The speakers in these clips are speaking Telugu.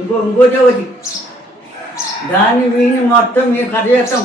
ఇంకోటి ఒకటి దాన్ని వీని మొత్తం మేము కథ చేస్తాం.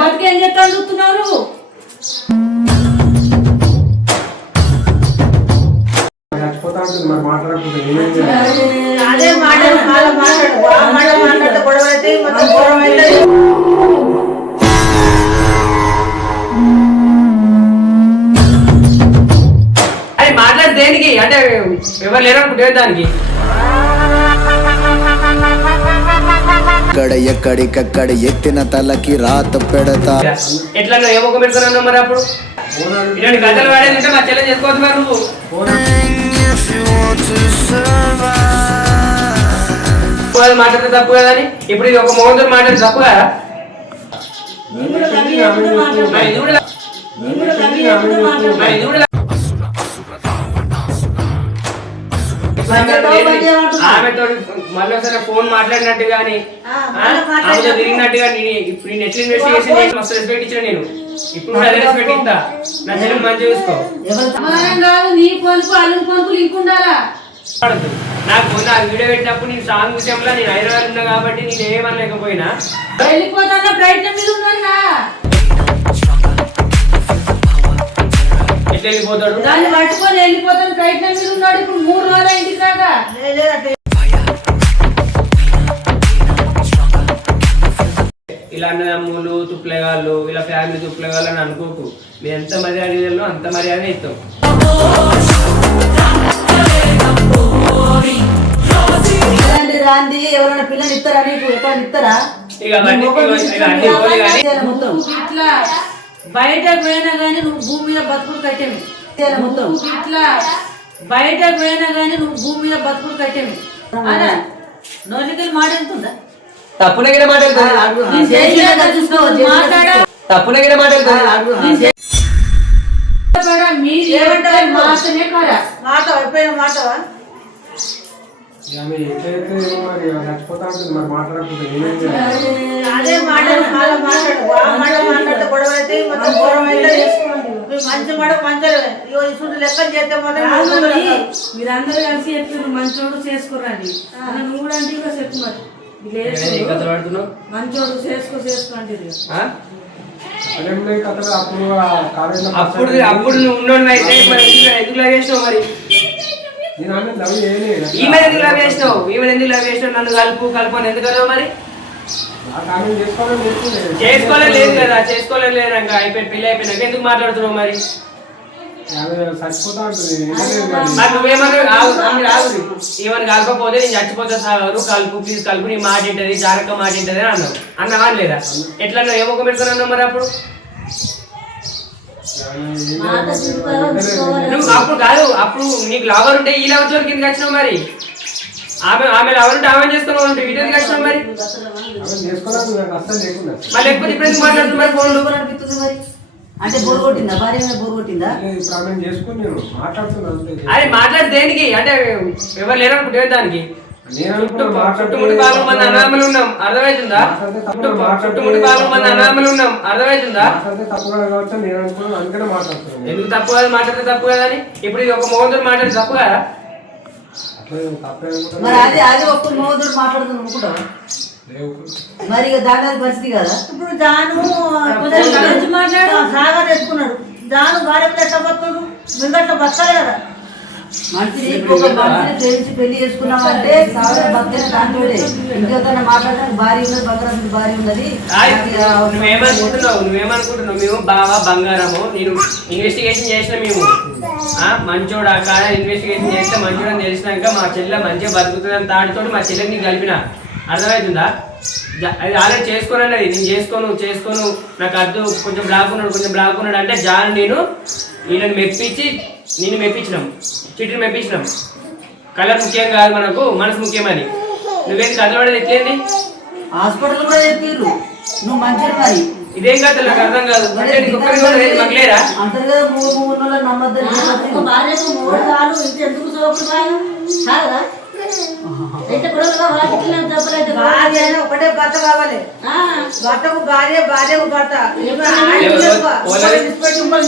బతికేం చేస్తా చూస్తున్నావు నువ్వు? అదే మాట్లాడితే గొడవ అయితే మొత్తం గొడవ అయితే అది మాట్లాడి దేనికి అంటే ఎవరు లేరనుకుంటే దానికి ఎక్కడికక్కడ ఎత్తిన తలకి రాత పెడతా ఎట్లా ఏమో పెడుతున్నావు మరి అప్పుడు ఇలాంటి కథలు వాడేది మా చెల్లె చేసుకోవచ్చు మరి నువ్వు మాట్లాడితే తప్పు కదా అని ఇప్పుడు ఇది ఒక మోహన్తో మాట్లాడితే తప్పు కదా ఆమెతో మళ్ళీ ఒకసారి ఫోన్ మాట్లాడినట్టు గానీ ఆమెతో తిరిగినట్టు కానీ ఇప్పుడు నేను ఎట్లా ఇన్వెస్టిగేషన్ చేసి మస్తు రెస్పెక్ట్ ఇచ్చిన నేను ఇప్పుడు కూడా అదే రెస్పెక్ట్ ఇస్తా నా చెల్లి మంచిగా చూసుకో నీ కొనుకు అల్లు కొనుకు లింక్ ఉండాలా నాకు నా వీడియో పెట్టినప్పుడు నేను సాంగ్ విషయంలో నేను హైదరాబాద్ ఉన్నా కాబట్టి నేను ఏమనలేకపోయినా వెళ్ళిపోతాన్న ప్రయత్నం మీద ఉన్నా ఎట్లా వెళ్ళిపోతాడు దాన్ని పట్టుకొని వెళ్ళిపోతాను ప్రయత్నం మీద ఉన్నాడు ఇప్పుడు 3 రోజులు ఇంటికి రాగా ఇలా అన్నదమ్ములు తుప్లగాళ్ళు ఇలా ఫ్యామిలీ తుప్లగాళ్ళు అని అనుకోకు మేము ఎంత మర్యాద అడిగాలో అంత మర్యాద ఇస్తాం రాంది ఎవరైనా పిల్లలు ఇస్తారా నీకు ఎక్కడ ఇస్తారా ఇట్లా బయటకు పోయినా గానీ నువ్వు భూమి మీద బతుకులు కట్టేమి మొత్తం ఇట్లా బయటకు పోయినా గానీ నువ్వు భూమి మీద బతుకులు కట్టేమి అలా నోటికెళ్ళి మాట ఎంతుందా తప్పునగిన తప్పునగిన మాటనే కదా మాట అయిపోయిన మాటవా అదే మాట్లాడితే గొడవ అయితే మొత్తం గొడవ అయితే మంచి మాట మంచి లెక్క చేస్తే మాత్రం మీరందరూ కలిసి చెప్పారు మంచోడు చేసుకోరండి నువ్వు కూడా అంటే ఇక చెప్పు మరి మంచోడు చేసుకో అంటే అప్పుడు నువ్వు ఉన్నోడు అయితే ఎందుకు లాగేసినావు మరి ఈమె ఎందుకు లాగేసినావు నన్ను కలుపు అని ఎందుకు కదా మరి చేసుకోలేదు కదా చేసుకోలేదు అయిపోయి పెళ్లి అయిపోయినాక ఎందుకు మాట్లాడుతున్నావు మరి ఏమని కలపకపోతే నేను చచ్చిపోతా సాగరు కలుపు ప్లీజ్ కలుపు నీ మాట ఏంటది జారక్క మాట ఏంటది అని అన్నావు అన్నవా లేదా ఎట్లా ఏమో పెట్టుకున్నావు మరి అప్పుడు నువ్వు అప్పుడు కాదు అప్పుడు నీకు లవర్ ఉంటే ఈ లవర్ జోరు కిందకి వచ్చినావు మరి ఆమె లవర్ ఉంటే ఆమె చేసుకున్నావు ఉంటే వీటి ఎందుకు వచ్చినావు మరి మళ్ళీ లేకపోతే ఇప్పుడు ఎందుకు మాట్లాడుతున్నావు మరి ఫోన్లు అనిపిస్తుంది మరి అంటే బోర్ కొట్టిందా భార్య బోర్ కొట్టిందా అరే మాట్లాడి దేనికి అంటే ఎవరు లేరనుకుంటే దానికి చుట్టుముట్టి 4 మంది అనామలు ఉన్నాం అర్థమవుతుందా చుట్టుముట్టి 4 మంది అనామలు ఉన్నాం అర్థమవుతుందా ఎందుకు తప్పు కదా మాట్లాడితే తప్పు కదా అని ఇప్పుడు ఇది ఒక మోహన్తో మాట్లాడితే తప్పు కదా మరి అది ఒక్క మోహన్తో మాట్లాడుతుంది అనుకుంటావా మరి దాని పరిస్థితి కదా ఇప్పుడు దాను సాగా తెచ్చుకున్నాడు దాను భార్య ఎట్లా బతుకుడు మీరు అట్లా బతకాలి కదా మనిషిని తెలిసి పెళ్లి చేసుకున్నామంటే సాగర భక్తులు దాంట్లోనే ఇంకెవరైనా మాట్లాడడానికి భార్య ఉన్నది బంగారం భార్య ఉన్నది నువ్వేమనుకుంటున్నావు మేము బావా బంగారము నేను ఇన్వెస్టిగేషన్ చేసిన మేము మంచోడా కాదా ఇన్వెస్టిగేషన్ చేస్తే మంచోడని తెలిసినాక మా చెల్లె మంచిగా బతుకుతుందని తాడితో మా చెల్లెని నీకు కలిపిన అర్థమవుతుందా అది ఆల్రెడీ చేసుకోనన్నది నేను చేసుకోను నాకు అర్థం కొంచెం బ్లాక్ ఉన్నాడు అంటే జాన్ నేను వీళ్ళని మెప్పించినాం చిటిని మెప్పించినాం కలర్ ముఖ్యం కాదు మనకు మనసు ముఖ్యమని నువ్వేంటి కథపడేది ఎట్లేంది హాస్పిటల్ కూడా చెప్పారు నువ్వు మంచిగా మరి ఇదేం కాదు నాకు అర్థం కాదు లేరా అంటారు కదా మూడు నమ్మద్దు భార్యకు 3 సార్లు ఇంకెందుకు సోపుడు ఒకటే భర్త కావాలి భర్తకు భార్యకు భర్త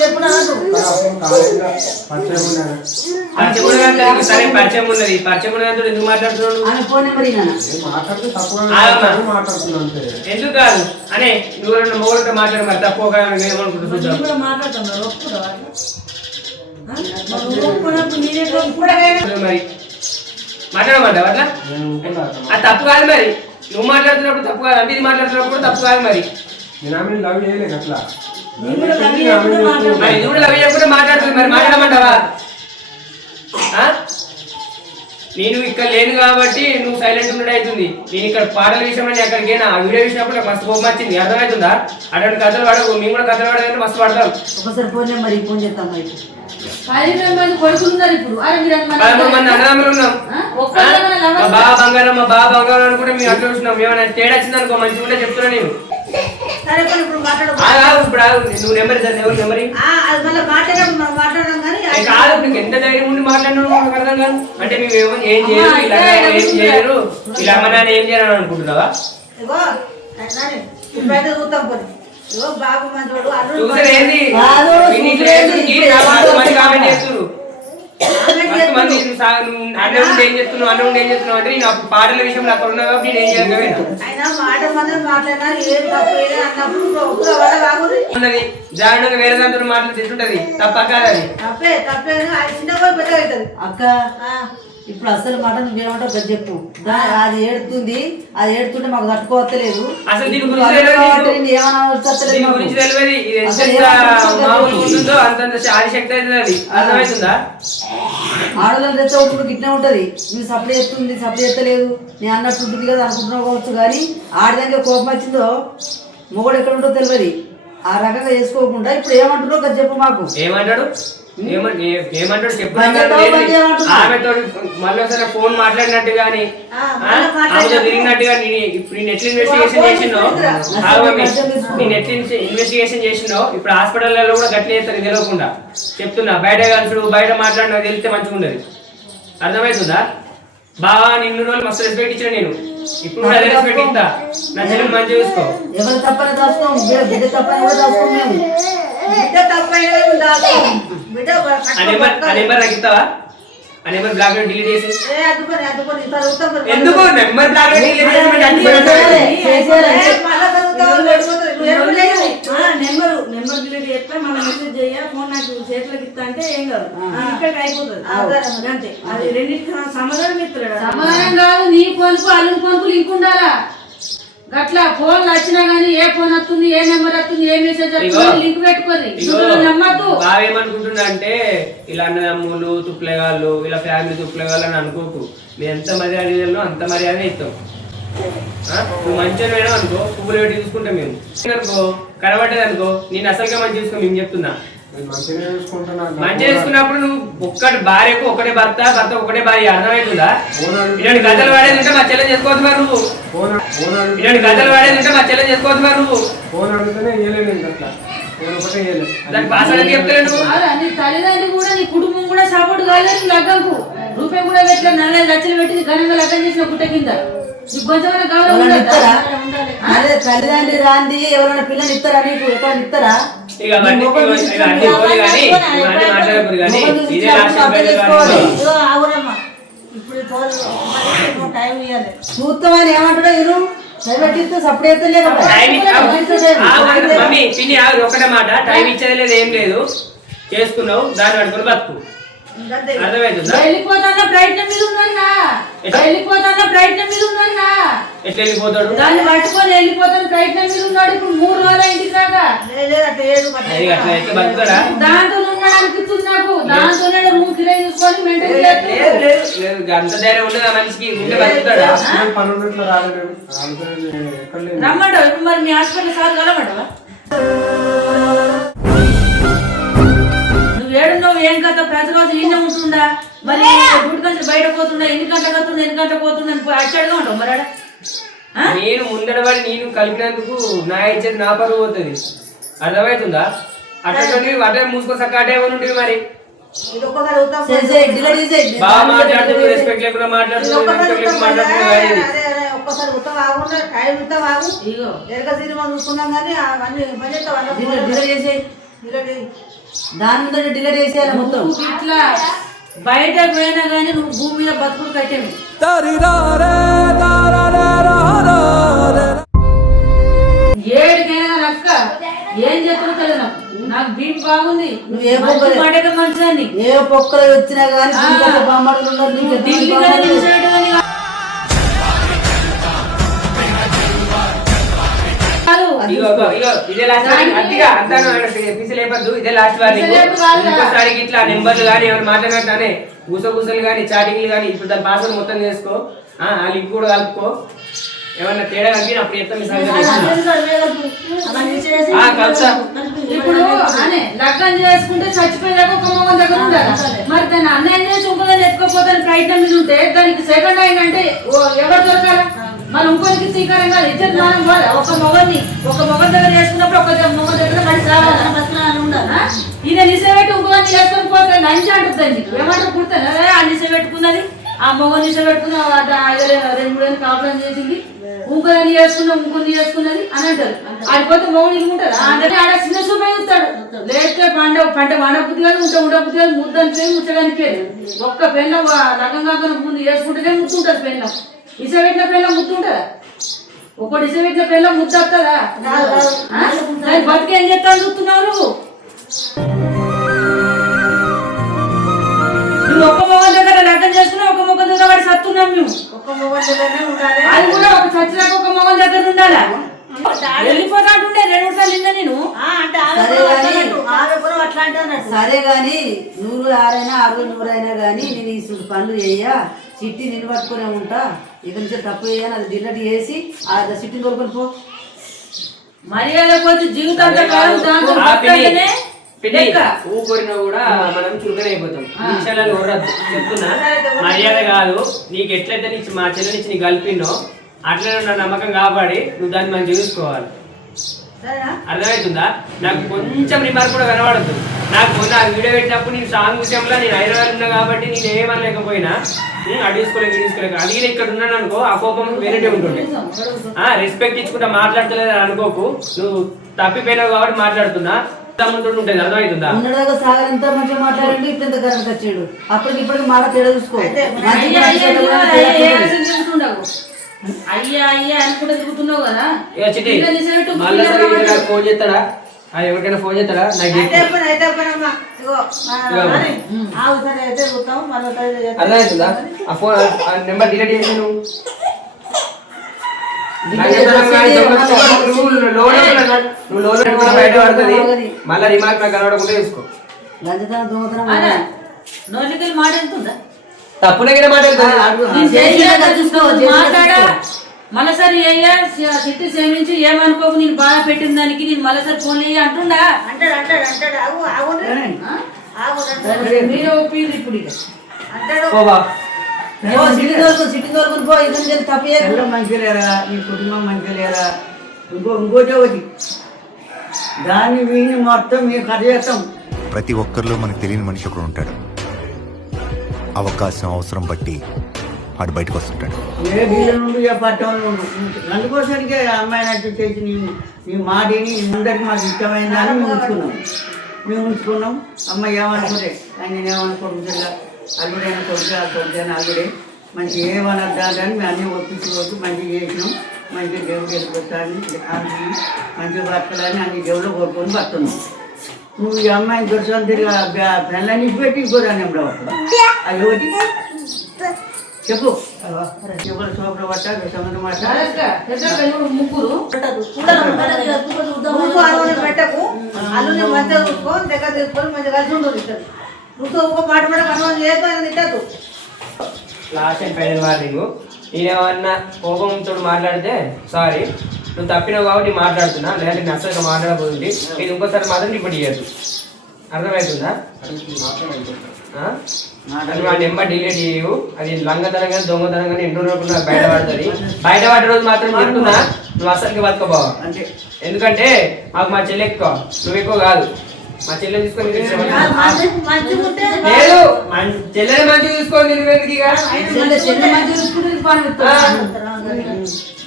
చెప్పిన పరిచయం ఉన్నదంతా సరే పరిచయం ఉన్నది పరిచయం ఉన్నదంతా ఎందుకు మాట్లాడుతున్నాడు ఆమె ఫోన్ నెంబర్ ఇవ్వనా? ఎందుకు కాదు అనే నువ్వు మూడు మాట్లాడు మరి తక్కువ ఏమనుకుంటున్నావు చూద్దాం కూడా మాట్లాడుతున్నారు ఒప్పుకోవా ఒప్పుకున్నప్పుడు నేనే కూడా మరి మాట్లాడమంటావు అట్లా అది తప్పు కాదు మరి నువ్వు మాట్లాడుతున్నప్పుడు తప్పు కాదు అంటే ఇది మాట్లాడుతున్నప్పుడు తప్పు కాదు మరి మరి ఇది కూడా లవ్ చేయకుండా మాట్లాడుతుంది మరి మాట్లాడమంటావా నేను ఇక్కడ లేను కాబట్టి నువ్వు సైలెంట్ ఉండడం అవుతుంది నేను ఇక్కడ పాటల విషయంలో అక్కడికి ఆ వీడియో విషయప్పుడు నాకు మస్తు కోపం వచ్చింది అర్థమవుతుందా అటువంటి కథలు పడవు మేము కూడా కథలు పడదంటే మస్తు పడతాం ఒకసారి ఫోన్ నెంబర్ ఫోన్ చేస్తాం అయితే 15 మంది కొడుకులు ఉన్నారు ఇప్పుడు అరే మీరు 13 మంది అన్నదమ్ములు ఉన్నాం మా బాబా బంగారం అనుకుంటే మేము అట్లా చూసినాం ఏమైనా తేడా వచ్చిందనుకో మంచిగా ఉంటే చెప్తున్నా నేను సరే ఇప్పుడు మాట్లాడు ఇప్పుడు నువ్వు నెంబర్ ఇద్దాను ఎవరు నెంబర్ అది మళ్ళీ మాట్లాడడం మనం మాట్లాడడం కానీ కాదు నీకు ఎంత ధైర్యం ఉండి మాట్లాడినావు నాకు అర్థం కాదు అంటే మేము ఏం చేయరు ఇలా ఏం చేయరు ఇలా అమ్మ నాన్న ఏం చేయాలని అనుకుంటున్నావా ఇగో ఇప్పుడైతే చూద్దాం పోనీ ఇగో బాబు మంచోడు చూసారు ఏంది మంది కామెంట్ చేస్తున్నారు మంది అన్న ఉండి ఏం చెప్తున్నావు అన్న ఉండి ఏం చెప్తున్నావు అంటే నేను అప్పుడు పాటల విషయంలో అక్కడ ఉన్నా కాబట్టి నేను ఏం చేయగలను అయినా మాట మంది మాట్లాడినా ఏం తప్పు అన్నప్పుడు ఉన్నది జాగ్రత్తగా వేరే దాంతో మాటలు తింటుంటది తప్ప కాదని తప్పే అది చిన్న కూడా పెద్ద అవుతుంది అక్క ఇప్పుడు అసలు మాట నువ్వేమంటావు కదా చెప్పు అది ఏడుతుంది అది ఏడుతుంటే మాకు తట్టుకోవట్లేదు అసలు దీని గురించి తెలియదు ఇది ఎంత మామూలు ఉంటుందో అంతంత ఆదిశక్తి అవుతుంది అది అర్థమవుతుందా ఆడవాళ్ళు తెచ్చే ఇప్పుడు గిట్నే ఉంటది నువ్వు సప్లై చేస్తుంది సప్లై చేస్తలేదు నేను అన్నట్టు ఉంటుంది కదా అనుకుంటున్నావు కావచ్చు కానీ ఆడదానికి కోపం వచ్చిందో మొగడు ఎక్కడ ఉంటో తెలియదు ఆ రకంగా చేసుకోకుండా ఇప్పుడు ఏమంటున్నావు కదా చెప్పు మాకు ఏమంటాడు ఏమంటాడు చెప్పు ఆమెతో మళ్ళీ ఒకసారి ఫోన్ మాట్లాడినట్టు గానీ ఆమెతో తిరిగినట్టు గానీ ఇప్పుడు నేను ఎట్లా ఇన్వెస్టిగేషన్ చేసినో నేను ఎట్లా ఇన్వెస్టిగేషన్ చేసినో ఇప్పుడు హాస్పిటల్లో కూడా గట్ల చేస్తారు తెలియకుండా చెప్తున్నా బయట కలుసుడు బయట మాట్లాడినా తెలిస్తే మంచిగా ఉండదు అర్థమవుతుందా బాగా నిన్ను రోజులు మస్తు రెస్పెక్ట్ ఇచ్చిన నేను ఇప్పుడు కూడా అదే రెస్పెక్ట్ ఇస్తా నా చెల్లి మంచిగా చూసుకో ఎవరు తప్పని దాచుకోం బిడ్డ తప్పని కూడా దాచుకోం మేము నెంబర్ నాకు ఇస్తావా ఆ నెంబర్ బ్లాక్ లో డిలీట్ చేసి ఎందుకు నెంబర్ బ్లాక్ లో డిలీట్ నెంబర్ డిలీట్ చేస్తే మన మెసేజ్ చేయ ఫోన్ నాకు చేతులకు ఇస్తా అంటే ఏం కాదు ఇక్కడికి అయిపోతుంది అంతే అది రెండింటికి సమాధానం ఇస్తాడు సమాధానం కాదు నీ ఫోన్కు అల్లుని ఫోన్కు లింక్ ఉండాలా గట్లా ఫోన్ వచ్చినా గానీ ఏ ఫోన్ వస్తుంది ఏ నెంబర్ వస్తుంది ఏ మెసేజ్ వస్తుంది లింక్ పెట్టుకోండి నమ్మద్దు బావేమనుకుంటున్నా అంటే ఇలా అన్నదమ్ములు తుప్లగాళ్ళు ఇలా ఫ్యామిలీ తుప్లగాళ్ళు అని అనుకోకు మేము ఎంత మర్యాద ఇవ్వాలో అంత మర్యాద ఇస్తాం నువ్వు మంచిగా వేయడం అనుకో పువ్వులు పెట్టి చూసుకుంటాం మేము అనుకో కనబడ్డది అనుకో నేను అసలుగా మంచి చూసుకో మేము చెప్తున్నా మంచిగా చూసుకున్నప్పుడు నువ్వు ఒక్కటి భార్యకు ఒకటే భర్త ఒకటే భార్య అర్థమవుతుందా ఇలాంటి గద్దలు వాడేది ఉంటే మా చెల్లెని చేసుకోవద్దు మరి నువ్వు ఇలాంటి గద్దలు వాడేది ఉంటే మా చెల్లెని చేసుకోవద్దు మరి నువ్వు దానికి భాషలు చెప్తలే నువ్వు నీ తల్లిదండ్రులు కూడా నీ కుటుంబం కూడా సపోర్ట్ కాలేదు లగ్గంకు రూపాయి కూడా పెట్టలేదు 4 లక్షలు పెట్టి ఘనంగా లగ్గం చేసిన గుట్ట కింద కొంచెం గౌరవం అదే తల్లిదండ్రి రాంది ఎవరైనా పిల్లలు ఇస్తారా నీకు ఎక్కడ ఇస్తారా చూస్తామని ఏమంటాడో ఇరు పెట్టిస్తే సపరేట్ ఒకటే మాట టైం ఇచ్చేది లేదు ఏం లేదు చేసుకున్నావు దాన్ని పడుకుని బతుకు వెళ్ళిపోతాన్న ప్రయత్నం మీద ఉన్నా ఎట్లా వెళ్ళిపోతాడు దాన్ని పట్టుకొని వెళ్ళిపోతాను ప్రయత్నం మీద ఉన్నాడు ఇప్పుడు 3 రోజులు ఇంటికి రాగా దాంతో ఉన్నాడు అనిపిస్తుంది నాకు దాంతోనే రూమ్ కిరాయి చూసుకొని మెయింటైన్ అంత ధైర్యం ఉండదు ఆ మనిషికి ఉంటే బతుకుతాడా రమ్మంటావు ఇప్పుడు మరి మీ హాస్పిటల్ సార్ కలమంటావా నువ్వు ఏడున్నావు ఏం కదా ప్రతిరోజు ఈయన ఉంటుందా మరి గుడి కంటే బయట పోతుండా ఎన్ని గంటలకు పోతుండా అచ్చాడుగా ఉంటావు మరి నేను ముందడబడి నేను కలిపినందుకు నా ఇచ్చేది నా పరువు పోతుంది అర్థమవుతుందా అట్లా అట్లా మూసుకో సక్కాటే ఉంటే మరి బాగా మాట్లాడుతూ రెస్పెక్ట్ లేకుండా మాట్లాడుతూ చూసుకున్నాం కానీ అవన్నీ దాని మీద డిలీట్ చేసేయాలి మొత్తం. నువ్వు ఇట్లా బయటకు పోయినా కానీ నువ్వు భూమి మీద బతుకుడు కట్టేమి. ఏడికైనా అక్క ఏం చెప్తున్నా తెలియదు నాకు బీపీ బాగుంది. నువ్వు ఏ పొక్కలు మంచిదాన్ని ఏ పొక్కలు వచ్చినా కానీ బామ్మడులు ఉన్నారు. ఢిల్లీ ఇదే లాస్ట్ అదిగా అంతాను లేపద్దు. ఇదే లాస్ట్ వార్నింగ్. ఇంకోసారి ఇట్లా నెంబర్లు కానీ ఎవరు మాట్లాడినట్టే గుసగుసలు కానీ చాటింగ్లు కానీ ఇప్పుడు దాని పాస్వర్డ్ మొత్తం చేసుకో. ఆ లింక్ కూడా కలుపుకో. ఏమన్నా తేడా కలిపి అప్పుడు చెప్తాం. ఇప్పుడు లగ్నం చేసుకుంటే చచ్చిపోయేదాకా ఒక మొగం దగ్గర ఉండాలి. మరి దాన్ని అన్యాయం చేసి ఇంకోదాన్ని ఎత్తుకోపోతాను ప్రయత్నం మీద ఉంటే దానికి సెకండ్ అయిందంటే ఎవరు దొరకాలా? మనం ఇంకోరికి స్వీకారం కాదు. ఇద్దరు మనం కాదు. ఒక మొగం దగ్గర చేసుకున్నప్పుడు ఒక మొగం దగ్గర మనిషి రావాలి. ఈయన నిసబెట్టి ఇంకోదాన్ని చేసుకొని పోతే లంచ్ అంటుంది. ఏమంటారు పుడతాను ఆ నిస పెట్టుకున్నది ఆ మొగం నిస పెట్టుకున్న 2-3 ఏళ్ళు కాపురం చేసింది. ఇంకోదాన్ని ఇంకొన్ని చేసుకున్నది అని అంటారు. ఆడిపోతే మొగం ఇరుగుంటారు. అంటే ఆడ చిన్న చూపు చూస్తాడు. లేకపోతే పంట వండబుద్ధి కాదు ఉండబుద్ధి కాదు. ముద్దని పేరు ముచ్చడానికి పేరు ఒక్క పెళ్ళ లగ్గం కాకుండా ముందు చేసుకుంటేనే ముద్దుంటది. పెళ్ళం ఇస పెట్టిన పెళ్ళం ముద్దుంటదా? ఒకటి ఇస పెట్టిన పెళ్ళం ముద్దు వస్తుందా? బతికేం చేస్తాను చూస్తున్నావు నువ్వు. నువ్వు ఒక్క మొగం దగ్గర లగ్గం చేసుకున్నా ఒక మొగం దగ్గర వాడి సత్తున్నాం మేము. అది కూడా ఒక చచ్చినాక ఒక మొగం దగ్గర ఉండాలా? వెళ్ళిపోతా అంటుండే 2 సార్లు నిన్న నేను. సరే గాని 100 ఆరైనా 60 100 అయినా గానీ నేను ఈ పనులు చెయ్యా చిట్టి నిన్ను పట్టుకునే ఉంటా. ఇక నుంచి తప్పు చేయని అది డిలీట్ చేసి ఆ చిట్టిని కొనుక్కొని పో. మర్యాద పోతే జీవితాంత కాలం దాంతో ఊకొరినా కూడా మనం చురుకనే అయిపోతాం. విషయాలను ఊరద్దు చెప్తున్నా. మర్యాద కాదు. నీకు ఎట్లయితే మా చెల్లెనిచ్చి నీకు కలిపినో అట్లనే నా నమ్మకం కాపాడి నువ్వు దాన్ని మనం చూసుకోవాలి. అర్థమవుతుందా? నాకు కొంచెం రిమార్క్ కూడా కనబడద్దు. నాకు మొన్న వీడియో పెట్టినప్పుడు నేను సాంగ్ విషయంలో నేను హైదరాబాద్ ఉన్నా కాబట్టి నేను ఏమనలేకపోయినా అడిగేసుకోలేక అడిగిన ఇక్కడ ఉన్నాను అనుకో ఆ కోపం వేరేటే ఉంటుండే. రెస్పెక్ట్ ఇచ్చుకుంటా మాట్లాడతలేదు అనుకోకు. నువ్వు తప్పిపోయినావు కాబట్టి మాట్లాడుతున్నా. ఉంటుంది. అర్థమవుతుందా? ఉన్నదాకా సాగరంతా మంచిగా మాట్లాడండి. ఇప్పుడు కరెంట్ వచ్చాడు అప్పటికి ఇప్పటికి మాట తేడా చూసుకో. అయ్యా అనుకుంటే తిరుగుతున్నావు కదా. ఫోన్ చేస్తాడా? ఎవరికైనా ఫోన్ చేస్తాడా? అర్థమవుతుందా? ఆ ఫోన్ నెంబర్ డిలీట్ చేసి నువ్వు బయట పడుతుంది. మళ్ళా రిమార్క్ నాకు కనబడకుండా చూసుకో. నోటికి మాట ఎంతుందా? తప్పునే మాట మళ్ళీసారి సిట్టి సేమించి ఏమనుకోకు నేను బాధ పెట్టిన దానికి నేను మళ్ళీసారి ఫోన్ అంటుండా మీరే ఒప్పింది ఇప్పుడు. మంచిగా లేరా? నీ కుటుంబం మంచిగా లేరా? ఇంకోటి ఒకటి దాన్ని వీని మొత్తం మేము కథ చేస్తాం. ప్రతి ఒక్కరిలో మనకు తెలియని మనిషి ఒకడు ఉంటాడు. అవకాశం అవసరం బట్టి ఆడు బయటకు వస్తుంటాడు. ఏ వీళ్ళ నుండి ఏ పట్టణంలో నుండి అందుకోసానికి అమ్మాయి నట్టు చేసి నీ మాటిని అందరికి మాకు ఇష్టమైందా అని మేము ఉంచుకున్నాం. అమ్మాయి ఏమనుకుంటే ఆయన ఏమనుకోకుండా అల్లుడైన కొడుకైనా అల్లుడే మంచి ఏమనద్దా అని మేము అన్నీ ఒప్పించుకోవచ్చు. మంచిగా చేసినాం. మంచిగా దేవుడు వెళ్ళిపోతాను మంచిగా బతకాలని అన్ని దేవుడు కోరుకొని బతున్నాం. నువ్వు ఈ అమ్మాయిని దొరసాలు తిరిగి పెళ్ళని పెట్టి ఇంకోదాన్ని అది ఒకటి చెప్పు. ఎవరు సోపడ పట్ట సంబంధం ముగ్గురు పెట్టకు అల్లుని మంచిగా చూసుకో. దగ్గర తీసుకొని మంచిగా కలిసి ఉండదు. ఒక మాట మాట కన్వన్ చేయదు తిట్టదు. Last and final warning. నేనేమన్నా కోపంతో మాట్లాడితే సారీ, నువ్వు తప్పినావు కాబట్టి మాట్లాడుతున్నా. లేదంటే నేను అసలు మాట్లాడబోతుంది. నేను ఇంకోసారి మాత్రం ఇప్పుడు ఇవ్వద్దు. అర్థమవుతుందా? నువ్వు ఆ నెంబర్ డిలీట్ చేయవు. అది లంగతనంగా దొంగతనంగా ఎన్నో రోజులు బయటపడుతుంది. బయటపడే రోజు మాత్రం చెప్తున్నా నువ్వు అసలుకి బతకపోవా. ఎందుకంటే మాకు మా చెల్లి ఎక్కువ, నువ్వు ఎక్కువ కాదు. మా చెల్లెని తీసుకొని లేదు చెల్లెని మంచిగా చూసుకోండి.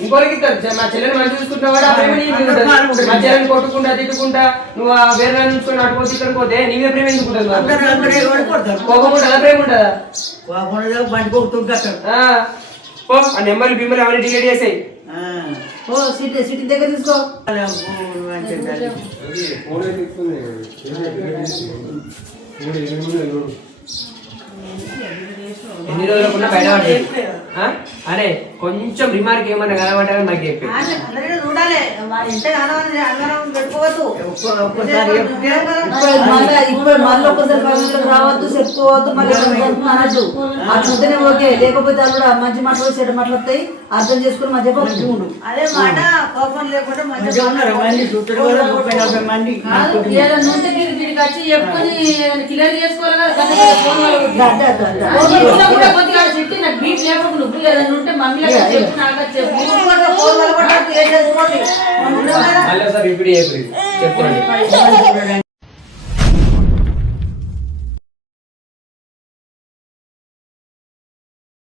ఇంకోరికి ఇస్తారు. మా చెల్లెని మంచి చూసుకుంటావు కూడా ఆ ప్రేమ నీకు ఉంటుంది. మా చెల్లెని కొట్టుకుంటా తిట్టుకుంటా నువ్వు ఆ వేరే చూసుకొని అడుకోతే ఇక్కడ పోతే నీవే ప్రేమ ఎందుకు ఉంటుంది? కోపం అలా ప్రేమ ఉంటుందా? బండి కొడుతుంటారు. ఆ నెంబర్లు బిమ్మలు అవన్నీ డిలీట్ చేసాయి. ఓ సిటీ దగ్గర తీసుకో. ఎన్ని రోజులకున్నా బయట పడుతుంది. అరే కొంచెం రిమార్క్ ఏమన్నా కనబడ్డారని మాకు చెప్పి చూడాలి పెట్టుకోవద్దు. ఇప్పుడు మళ్ళీ ఒక్కసారి పవిత్రం రావద్దు, చెప్పుకోవద్దు, మళ్ళీ అనద్దు. అట్లుంటేనే ఓకే. లేకపోతే అవి కూడా మంచి మాటలు చెడు మాటలు వస్తాయి. అర్థం చేసుకుని మధ్య ఉండు. అదే మాట కోపం లేకుండా వచ్చి చెప్పుకొని క్లియర్ చేసుకోవాలి కదా. నాకు బీట్ లేకపోతే నువ్వు ఏదైనా ఉంటే మమ్మీ చెప్పు, నాకు చెప్పు. మళ్ళీ ఒకసారి రిపీట్ చెప్పండి.